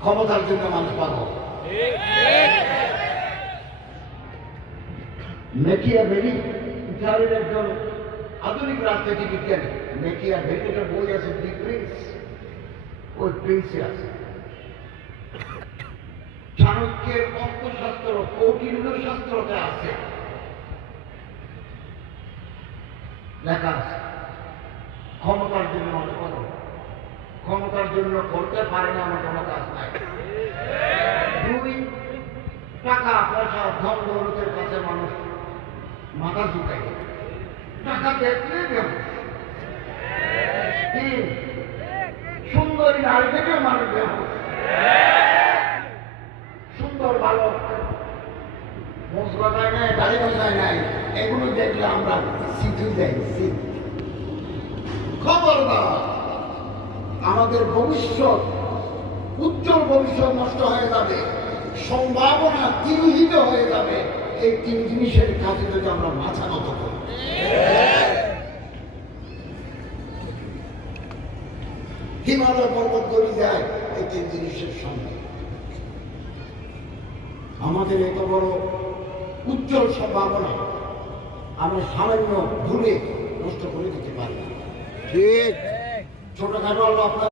ক্ষমতার জন্য মানুষ পাগল। মেকিয়াভেলি ইতালির একজন আধুনিক রাজনৈতিক বিজ্ঞানী। মেকিয়াভেলি একটা বই আছে, দি প্রিন্স, ওই প্রিন্সে আছে চাণক্যের অর্থশাস্ত্র, কৌটিল্য শাস্ত্রতে আছে লেখা আছে ক্ষমতার জন্য মানুষ পাগল। ক্ষমতার জন্য করতে পারে না আমার কোনো কাজ নাই। দুই, টাকা পয়সা ধন দৌলতের কাছে মানুষ মাথা ঝুঁকাই, টাকা দেখলে বেহুশ। তিন, সুন্দরী নারী থেকে মানুষ বেহুশ। সুন্দর ভালো মোজ গজায় নাই, দাড়ি গজায় নাই, এগুলো দেখলে আমরা শিখে যাই। খবরদার, আমাদের ভবিষ্যৎ, উজ্জ্বল ভবিষ্যৎ নষ্ট হয়ে যাবে, সম্ভাবনা তিরোহিত হয়ে যাবে এই তিন জিনিসের কাছে যদি আমরা মাথা নত করি। হিমালয় পর্বত গড়ি যায় এই তিন জিনিসের সঙ্গে। আমাদের এত বড় উজ্জ্বল সম্ভাবনা আমরা সামান্য ভুলে নষ্ট করে দিতে পারি না। ঠিক ছোটখাটো আপনার